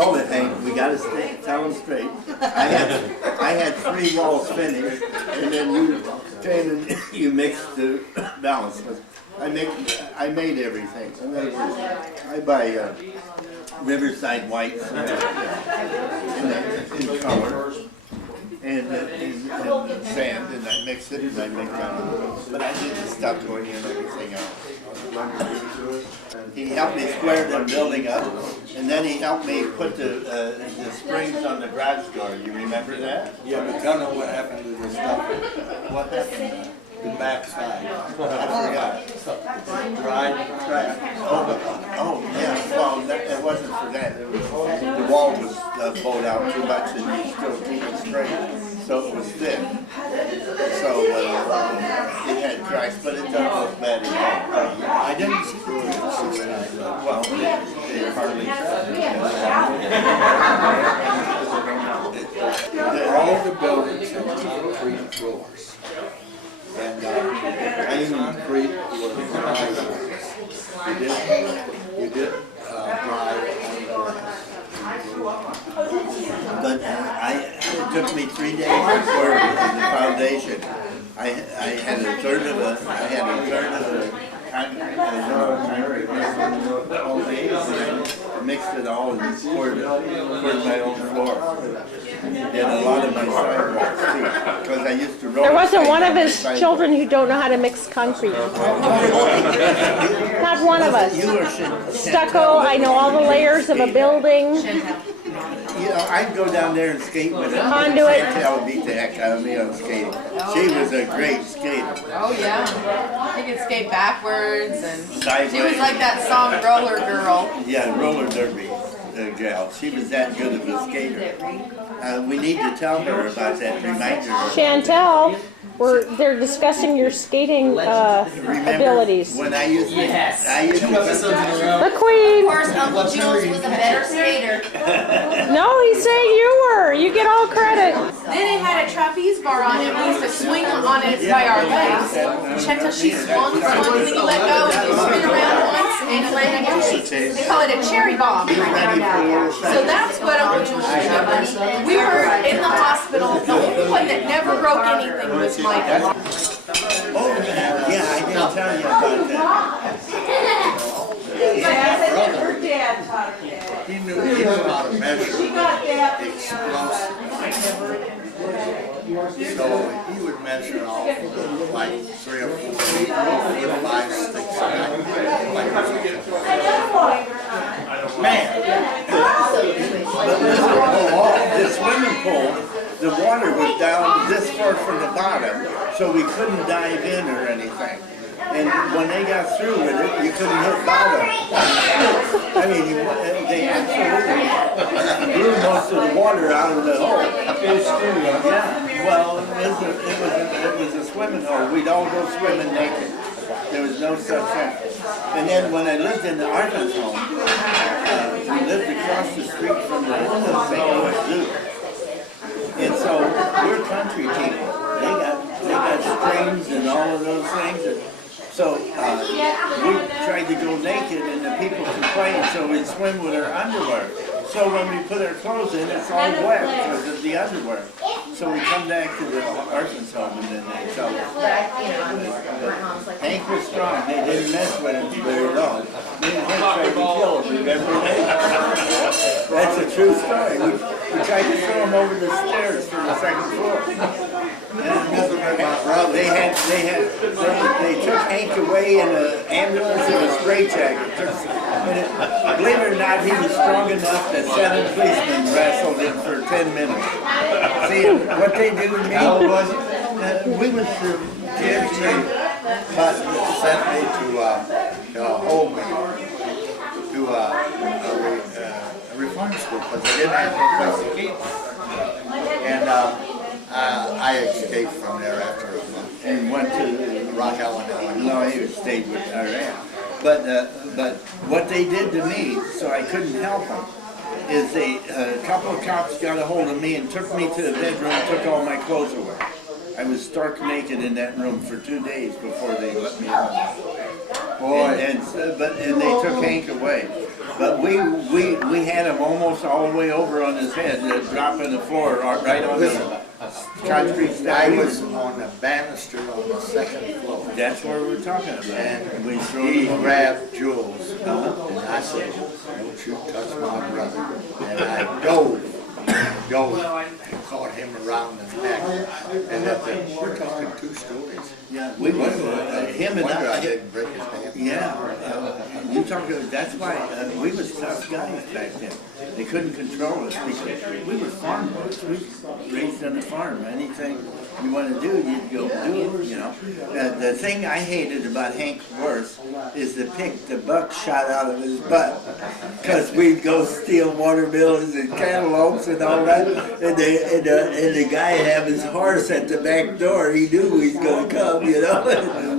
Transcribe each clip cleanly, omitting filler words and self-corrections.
Hold it, Hank. We gotta tell them straight. I had 3 walls finished, and then you came and you mixed the balance. I made everything. I buy Riverside whites in color and sand, and I mix it and I make but I did the stuff going in and everything else. He helped me square the building up, and then he helped me put the springs on the garage door. You remember that? Yeah, but tell me what happened to the stuff. What happened? The backside. I forgot. Dried track. Oh, yeah. Well, it wasn't for that. It was, the wall was bowed out too much, and you still keep it straight, so it was thick. So it had cracks, but it doesn't look bad at all. I didn't screw it 6 times. Well, they hardly tried. All the buildings have concrete floors. And concrete was dry. You did dry But it took me 3 days for the foundation. I had a third of a mixed it all and poured my own floor. Did a lot of my sidewalks too, because I used to roll. There wasn't one of his children who don't know how to mix concrete. Not one of us. Stucco, I know all the layers of a building. You know, I'd go down there and skate with her. Conduit. Chantel beat the heck out of me on skating. She was a great skater. Oh yeah, she could skate backwards, and Sideways. she was like that song "Roller Girl." Yeah, roller derby gal. She was that good of a skater. We need to tell her about that reminder. Chantel, they're discussing your skating abilities. When I used to, The Queen. Of course, Uncle Jules was a better skater. No, he's saying you were. You get all credit. Then it had a trapeze bar on it. We used to swing on it by our legs. Check till she swung, and then you let go, and you spin around once, and you land on your feet. They call it a cherry bomb. So that's what Uncle Jules remembers. We were in the hospital. The only one that never broke anything was Michael. oh yeah, I didn't tell you about that. He knew how to measure explosive. So he would measure off like 3 or 4 feet with 5 sticks. Man, the swimming pool, the water was down this far from the bottom, so we couldn't dive in or anything. And when they got through with it, you couldn't hit bottom. I mean, they absolutely blew most of the water out of the hole. Yeah, well, it was a swimming hole. We'd all go swimming naked. There was no such thing. And then when I lived in the Arkansas home, we lived across the street from the St. Louis Zoo. And so we're country people. They got streams and all of those things. And so we tried to go naked, and the people complained, so we'd swim with our underwear. So when we put our clothes in, it's all wet because of the underwear. So we come back to the Arkansas home, and then they tell us. Hank was strong. They didn't mess with him very long. Me and Hank tried to kill him, remember that? That's a true story. We tried to throw him over the stairs from the 2nd floor. They took Hank away in an ambulance in a straitjacket. Believe it or not, he was strong enough that 7 policemen wrestled him for 10 minutes. See, what they do to me was, we was the kids, But sent me to hold me to a reform school because they didn't have no place to keep me. And I escaped from there after a month and went to Rock Island, Illinois. No, he stayed with our aunt. But what they did to me, so I couldn't help them, is a couple of cops got a hold of me and took me to the bedroom and took all my clothes away. I was stark naked in that room for 2 days before they let me out. And they took Hank away. But we had him almost all the way over on his head, dropping on the floor, right on the concrete slab. I was on the banister on the second floor. That's what we're talking about. And he grabbed Jules, and I said, "Don't you touch my brother." And I dove, and caught him around the neck. And we're talking 2 stories. Yeah, we was him and I didn't break his hand. Yeah, you talk. That's why we was tough guys back then. They couldn't control us because we were farm boys. We raised on the farm. Anything you want to do, you'd go do it. You know. The thing I hated about Hank worse is the buck shot out of his butt because we'd go steal watermelons and cantaloupes and all that, and the guy would have his horse at the back door. He knew he was going to come. You know,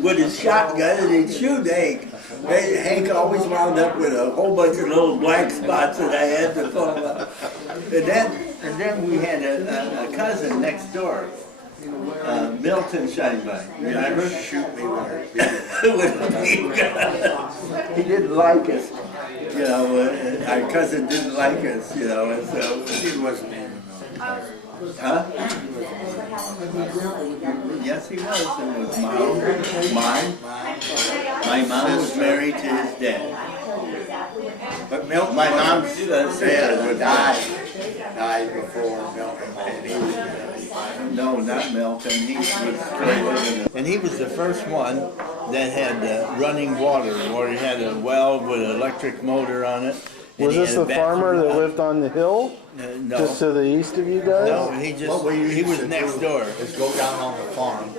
with his shotgun, and he'd shoot Hank. Hank always wound up with a whole bunch of little black spots that I had to pull up. And then we had a cousin next door, Milton Scheinbein. Remember? Shoot me With a big gun. He didn't like us. You know, our cousin didn't like us. You know, and so he wasn't even on. Huh? Yes, he was. It was mine. My mom was married to his dad. But Milton, My mom's sister died before Milton, and he was married. No, not Milton. He was and he was the first one that had running water, where he had a well with an electric motor on it. Was this the farmer that lived on the hill? No. Just to the east of you guys? No, he was next door. Let's go down on the farm,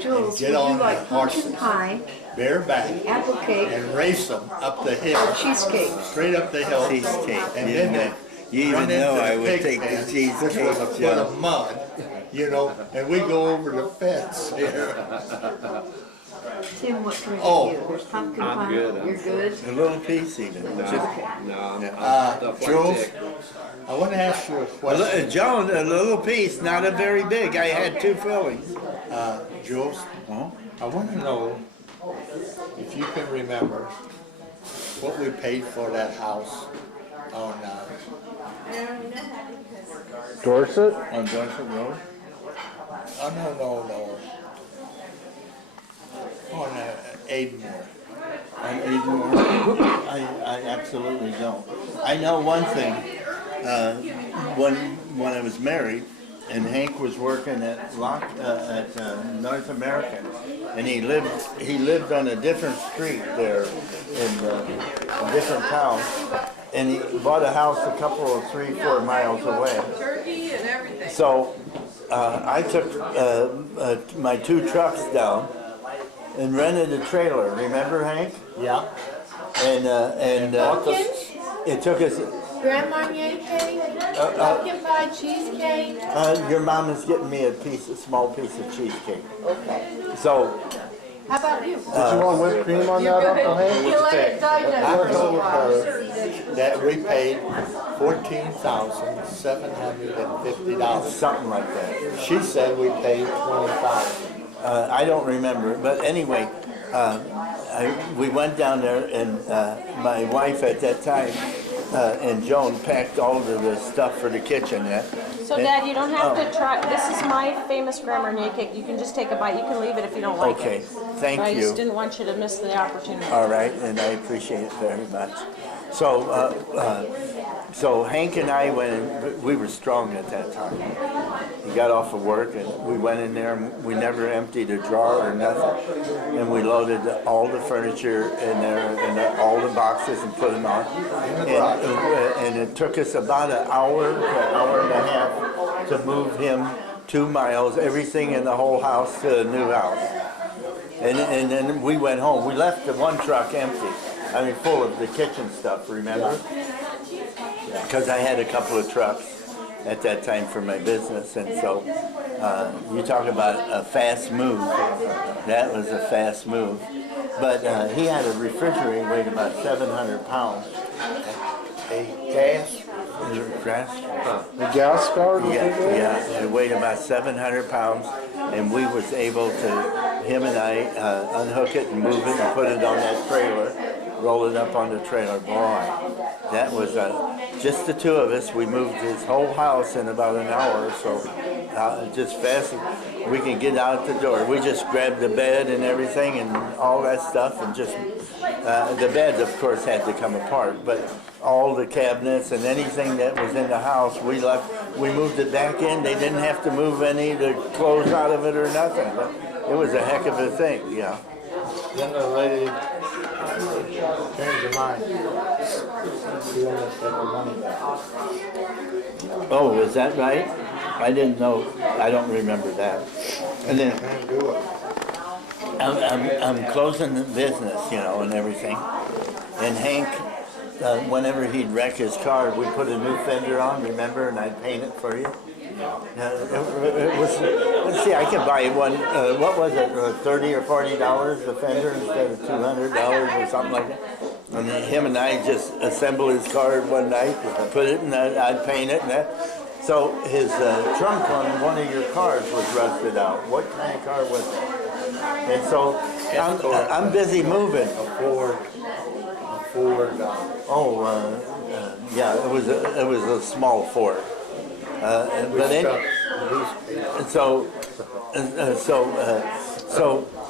Jules, get would on you the like pumpkin horses, pie, bareback, apple cake, and race them up the hill, cheesecake? straight up the hill. Cheesecake. And You then know, you run even know into I the would pig take pen, the cheesecake. which was a foot Joe. of mud, you know, and we go over the fence here. Tim, what can I Oh. get you? There's pumpkin I'm pie. good. You're good? A little piece even. Jules, I want to ask you a question. Joan, a little piece, not a very big. I had 2 fillings. Jules, I want to know if you can remember what we paid for that house on Dorset? On Dorset Road? no. On Aidenmore. On Aidenmore? I absolutely don't. I know one thing. When I was married, and Hank was working at North American, and he lived on a different street there in a different town, and he bought a house a couple of 3-4 miles away. So I took my 2 trucks down and rented a trailer. Remember, Hank? Yeah. And it took us. Grand Marnier cake, pumpkin pie, cheesecake. Your mom is getting me a small piece of cheesecake. Okay. So. How about you? Did you want whipped cream on that, Uncle Hank? You let it die I down. told her that we paid $14,750. Something like that. She said we paid $25,000. I don't remember, but anyway, we went down there, and my wife at that time and Joan packed all of the stuff for the kitchen. So Dad, you don't have to try, this is my famous Grand Marnier cake. You can just take a bite. You can leave it if you don't like Okay, it. thank I just you. didn't want you to miss the opportunity. All right, and I appreciate it very much. So Hank and I went in, we were strong at that time. He got off of work and we went in there, and we never emptied a drawer or nothing. And we loaded all the furniture in there and all the boxes and put them on. And it took us about an hour to an hour and a half to move him 2 miles, everything in the whole house to a new house. And then we went home. We left the 1 truck empty. I mean, full of the kitchen stuff, remember? Because I had a couple of trucks at that time for my business, and so you talk about a fast move. That was a fast move. But he had a refrigerator weighed about 700 pounds. A gas? The gas powered Yeah, it weighed about 700 pounds, and we was able to him and I unhook it and move it and put it on that trailer, roll it up on the trailer. Boy, that was just the two of us. We moved his whole house in about an hour or so. Just fast as we can get out the door. We just grabbed the bed and everything and all that stuff, and just the bed, of course, had to come apart, but all the cabinets and anything that was in the house, we left. We moved it back in. They didn't have to move any of the clothes out of it or nothing. But it was a heck of a thing, yeah. Then the lady changed her mind. She wanted to take her money back. Oh, is that right? I didn't know. I don't remember that. And then Can't do it. I'm closing the business, you know, and everything. And Hank, whenever he'd wreck his car, we put a new fender on, remember, and I'd paint it for you. It was, let's see, I could buy one, what was it, $30 or $40 the fender instead of $200 or something like that. And then him and I just assembled his car one night, put it, and I'd paint it, and that. So his trunk on one of your cars was rusted out. What kind of car was it? And so I'm busy moving. A Ford. Oh, yeah, it was a small Ford. But so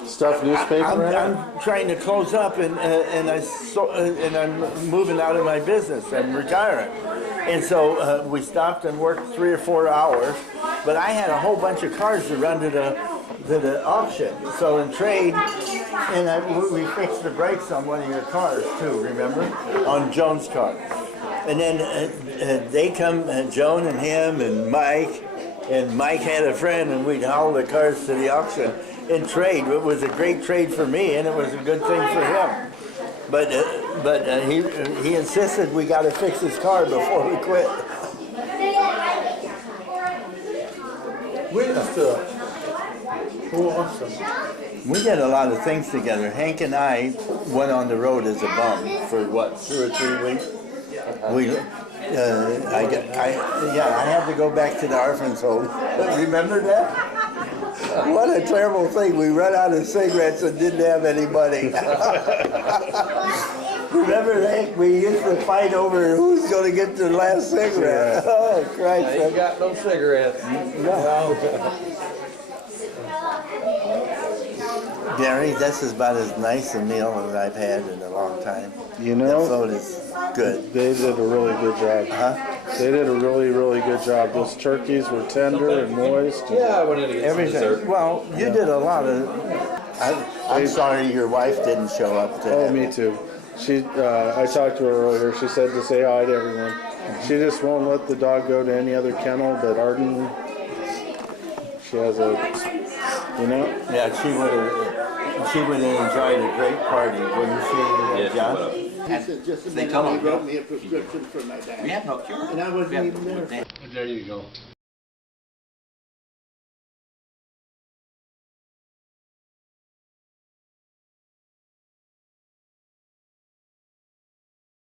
Stuff newspaper in it? I'm trying to close up, and I'm moving out of my business. I'm retiring, and so we stopped and worked 3 or 4 hours. But I had a whole bunch of cars to run to the auction. So in trade, and we fixed the brakes on one of your cars too. Remember, on Joan's car. And then they come, Joan and him and Mike had a friend, and we'd haul the cars to the auction in trade. It was a great trade for me, and it was a good thing for him. But he insisted we got to fix his car before we quit. We did a lot of things together. Hank and I went on the road as a bum for what, 2 or 3 weeks. I had to go back to the orphan's home. Remember that? What a terrible thing. We ran out of cigarettes and didn't have any money. Remember, Hank, we used to fight over who's going to get the last cigarette. Oh, Christ. I ain't got no cigarettes. No. Gary, this is about as nice a meal as I've had in a long time. You know, the food is good. They did a really good job. Huh? They did a really, really good job. Those turkeys were tender and moist. And Yeah, I wanted to get some Everything. dessert. Well, you did a lot of. I'm sorry your wife didn't show up to. Oh, me too. I talked to her earlier. She said to say hi to everyone. She just won't let the dog go to any other kennel but Arden. She has a, you know. Yeah, she would have enjoyed a great party, wouldn't she, John? He said just a minute, he wrote me a prescription for my dad. We have no cure. And I wasn't even there. There you go.